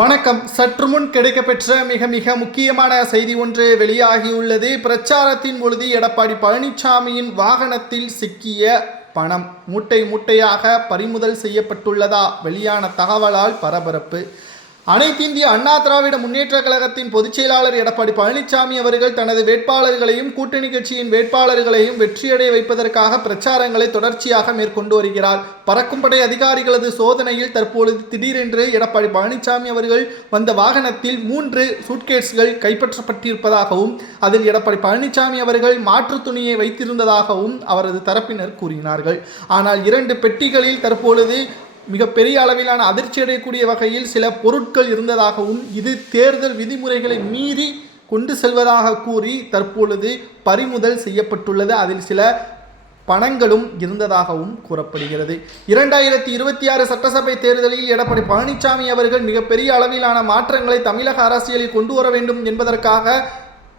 வணக்கம். சற்று முன் கிடைக்கப்பெற்ற மிக முக்கியமான செய்தி ஒன்று வெளியாகியுள்ளது. பிரச்சாரத்தின் பொழுது எடப்பாடி பழனிசாமியின் வாகனத்தில் சிக்கிய பணம் மூட்டையாக பறிமுதல் செய்யப்பட்டுள்ளதா? வெளியான தகவலால் பரபரப்பு. அனைத்திந்திய அண்ணா திராவிட முன்னேற்ற கழகத்தின் பொதுச் செயலாளர் எடப்பாடி பழனிசாமி அவர்கள் தனது வேட்பாளர்களையும் கூட்டணி கட்சியின் வேட்பாளர்களையும் வெற்றியடைய வைப்பதற்காக பிரச்சாரங்களை தொடர்ச்சியாக மேற்கொண்டு வருகிறார். பறக்கும் படை அதிகாரிகளது சோதனையில் தற்பொழுது திடீரென்று எடப்பாடி பழனிசாமி அவர்கள் வந்த வாகனத்தில் 3 சூட்கேஸ்கள் கைப்பற்றப்பட்டிருப்பதாகவும் அதில் எடப்பாடி பழனிசாமி அவர்கள் மாற்று துணியை வைத்திருந்ததாகவும் அவரது தரப்பினர் கூறினார்கள். ஆனால் 2 பெட்டிகளில் தற்பொழுது மிகப்பெரிய அளவிலான அதிர்ச்சி அடையக்கூடிய வகையில் சில பொருட்கள் இருந்ததாகவும் இது தேர்தல் விதிமுறைகளை மீறி கொண்டு செல்வதாக கூறி தற்பொழுது பறிமுதல் செய்யப்பட்டுள்ளது. அதில் சில பணங்களும் இருந்ததாகவும் கூறப்படுகிறது. 2026 சட்டசபை தேர்தலில் எடப்பாடி பழனிசாமி அவர்கள் மிகப்பெரிய அளவிலான மாற்றங்களை தமிழக அரசியலில் கொண்டு வர வேண்டும் என்பதற்காக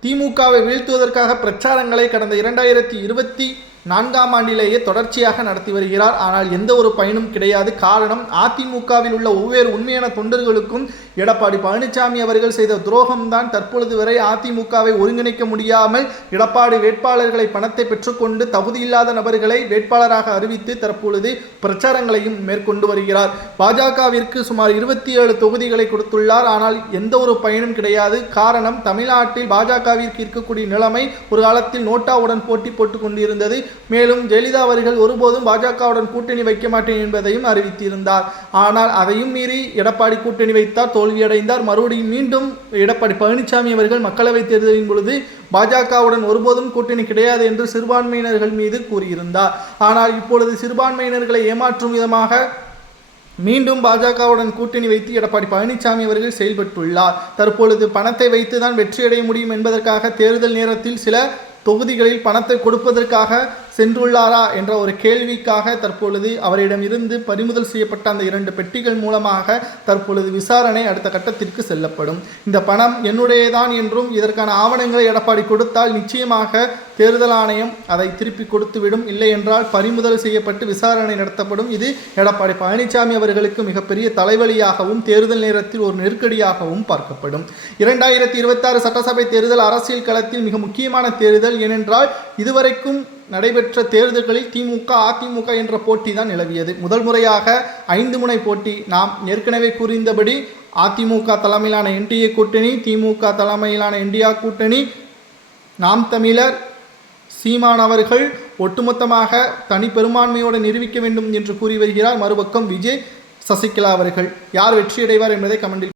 திமுகவை வீழ்த்துவதற்காக பிரச்சாரங்களை கடந்த 2024ஆம் ஆண்டிலேயே தொடர்ச்சியாக நடத்தி வருகிறார். ஆனால் எந்த ஒரு பயனும் கிடையாது. காரணம், அதிமுகவில் உள்ள ஒவ்வொரு உண்மையான தொண்டர்களுக்கும் எடப்பாடி பழனிசாமி அவர்கள் செய்த துரோகம்தான் தற்பொழுது வரை அதிமுகவை ஒருங்கிணைக்க முடியாமல் எடப்பாடி வேட்பாளர்களை பணத்தை பெற்றுக்கொண்டு தகுதியில்லாத நபர்களை வேட்பாளராக அறிவித்து தற்பொழுது பிரச்சாரங்களையும் மேற்கொண்டு வருகிறார். பாஜகவிற்கு சுமார் 27 தொகுதிகளை கொடுத்துள்ளார். ஆனால் எந்த ஒரு பயனும் கிடையாது. காரணம், தமிழ்நாட்டில் பாஜகவிற்கு இருக்கக்கூடிய நிலைமை ஒரு காலத்தில் நோட்டாவுடன் போட்டி போட்டுக் கொண்டிருந்தது. மேலும் ஜெயலலிதா அவர்கள் ஒருபோதும் பாஜகவுடன் கூட்டணி வைக்க மாட்டேன் என்பதையும் அறிவித்திருந்தார். ஆனால் அதையும் மீறி எடப்பாடி கூட்டணி வைத்தார், தோல்வியடைந்தார். மறுபடியும் மீண்டும் எடப்பாடி பழனிசாமி அவர்கள் மக்களவைத் தேர்தலின் பொழுது பாஜகவுடன் ஒருபோதும் கூட்டணி கிடையாது என்று சிறுபான்மையினர்கள் மீது கூறியிருந்தார். ஆனால் இப்பொழுது சிறுபான்மையினர்களை ஏமாற்றும் விதமாக மீண்டும் பாஜகவுடன் கூட்டணி வைத்து எடப்பாடி பழனிசாமி அவர்கள் செயல்பட்டுள்ளார். தற்பொழுது பணத்தை வைத்துதான் வெற்றியடைய முடியும் என்பதற்காக தேர்தல் நேரத்தில் சில தொகுதிகளில் பணத்தை கொடுப்பதற்காக சென்றுள்ளாரா என்ற ஒரு கேள்விக்காக தற்பொழுது அவரிடமிருந்து பறிமுதல் செய்யப்பட்ட அந்த 2 பெட்டிகள் மூலமாக தற்பொழுது விசாரணை அடுத்த கட்டத்திற்கு செல்லப்படும். இந்த பணம் என்னுடையதான் என்றும் இதற்கான ஆவணங்களை எடப்பாடி கொடுத்தால் நிச்சயமாக தேர்தல் ஆணையம் அதை திருப்பி கொடுத்துவிடும். இல்லை என்றால் பறிமுதல் செய்யப்பட்டு விசாரணை நடத்தப்படும். இது எடப்பாடி பழனிசாமி அவர்களுக்கு மிகப்பெரிய தலைவலியாகவும் தேர்தல் நேரத்தில் ஒரு நெருக்கடியாகவும் பார்க்கப்படும். 2026 சட்டசபை தேர்தல் அரசியல் களத்தில் மிக முக்கியமான தேர்தல். ஏனென்றால் இதுவரைக்கும் நடைபெற்ற தேர்தல்களில் திமுக அதிமுக என்ற போட்டி தான் நிலவியது. முதல் முறையாக 5 முனை போட்டி. நாம் ஏற்கனவே கூறியபடி அதிமுக தலைமையிலான என்டிஏ கூட்டணி, திமுக தலைமையிலான இந்தியா கூட்டணி, நாம் தமிழர் சீமான் அவர்கள் ஒட்டுமொத்தமாக தனி பெரும்பான்மையோடு நிரூபிக்க வேண்டும் என்று கூறி வருகிறார். மறுபக்கம் விஜய், சசிகலா அவர்கள். யார் வெற்றியடைவார் என்பதை கமெண்டில்